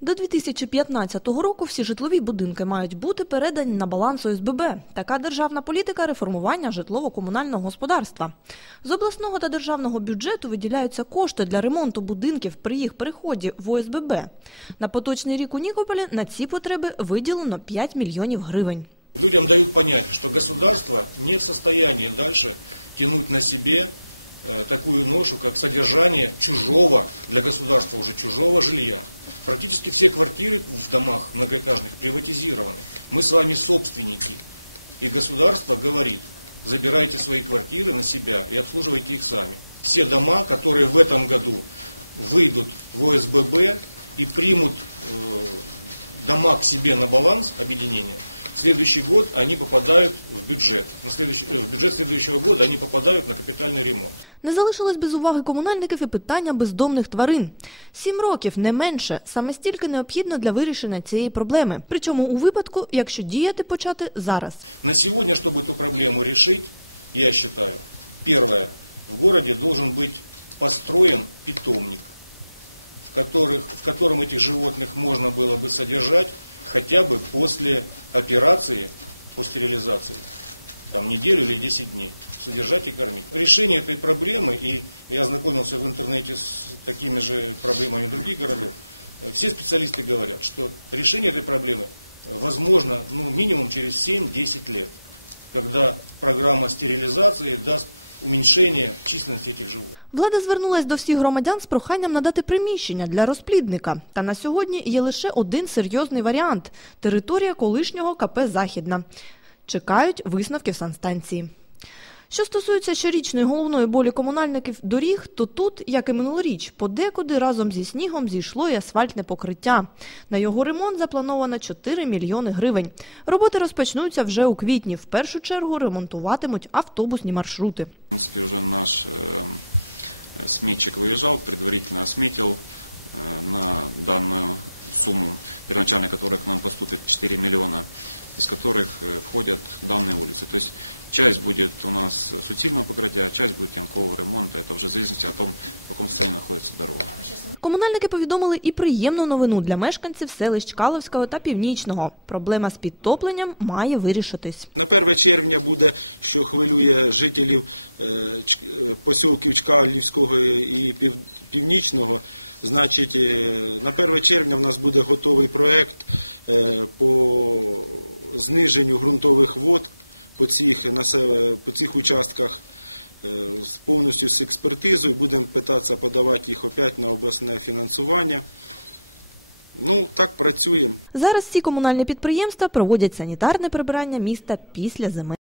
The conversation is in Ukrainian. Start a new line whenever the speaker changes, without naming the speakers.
До 2015 року всі житлові будинки мають бути передані на баланс ОСББ. Така державна політика реформування житлово-комунального господарства. З обласного та державного бюджету виділяються кошти для ремонту будинків при їх переході в ОСББ. На поточний рік у Нікополі на ці потреби виділено 5 мільйонів гривень.
Людям дают понять, что государство не в состоянии дальше тянуть на себе э, такую ношу, как содержание чужого, для государства уже чужого жилья. Практически все квартиры в домах многоэтажных приватизированы. Мы с вами собственники. И государство говорит, забирайте свои квартиры на себя и обслуживайте их сами. Все дома, которые в этом году выйдут в ОСББ и примут э, дома к себе на баланс объединения, следующий год они попадают в бюджет. На следующий, э, в бюджет следующего года они попадают на капитальный ремонт.
Не залишилось без уваги комунальників і питання бездомних тварин. Сім років, не менше, саме стільки необхідно для вирішення цієї проблеми. Причому у випадку, якщо діяти почати зараз.
На сегодня, чтобы эту проблему решить, я считаю, первое, в городе должен быть построен питомник, в, которых, в котором этих животных можно было бы содержать хотя бы после операции, по стерилизации, там неделю или 10 дней, содержать и кормить. Решение этой проблемы, и я ознакомился в интернете с такими же проблемами других городов, э, все специалисты говорят, что решение этой проблемы возможно ну, минимум через 7-10 лет, когда программа стерилизации даст уменьшение численности этих животных.
Влада звернулась до всіх громадян з проханням надати приміщення для розплідника. Та на сьогодні є лише один серйозний варіант – територія колишнього КП «Західна». Чекають висновків санстанції. Що стосується щорічної головної болі комунальників доріг, то тут, як і минулоріч, подекуди разом зі снігом зійшло і асфальтне покриття. На його ремонт заплановано 4 мільйони гривень. Роботи розпочнуться вже у квітні. В першу чергу ремонтуватимуть автобусні маршрути.
В принципе, уже наш э, сметчик выезжал, предварительно осметил э, на данную сумму, первоначально, которая к нам поступит 4 миллиона, из которых э, входят данные улицы. То есть часть будет у нас суцильного покрытия, а часть будет ямкового ремонта. Это уже в зависимости от того, в каком состоянии находится дорога.
Комунальники повідомили і приємну новину для мешканців селищ Каловського та Північного. Проблема з підтопленням має вирішитись.
На 1 червня буде, що хвилює жителів е, Ч- е, посілків Чкалівського і Пів- Північного. Значить, е, на 1 червня в нас буде готовий проект е, по зниженню ґрунтових вод по цих, по цих участках е, повністю з експертизою. Будемо питатися подавати їх опять на обласне фінансування. Ну, так працюємо.
Зараз ці комунальні підприємства проводять санітарне прибирання міста після зими.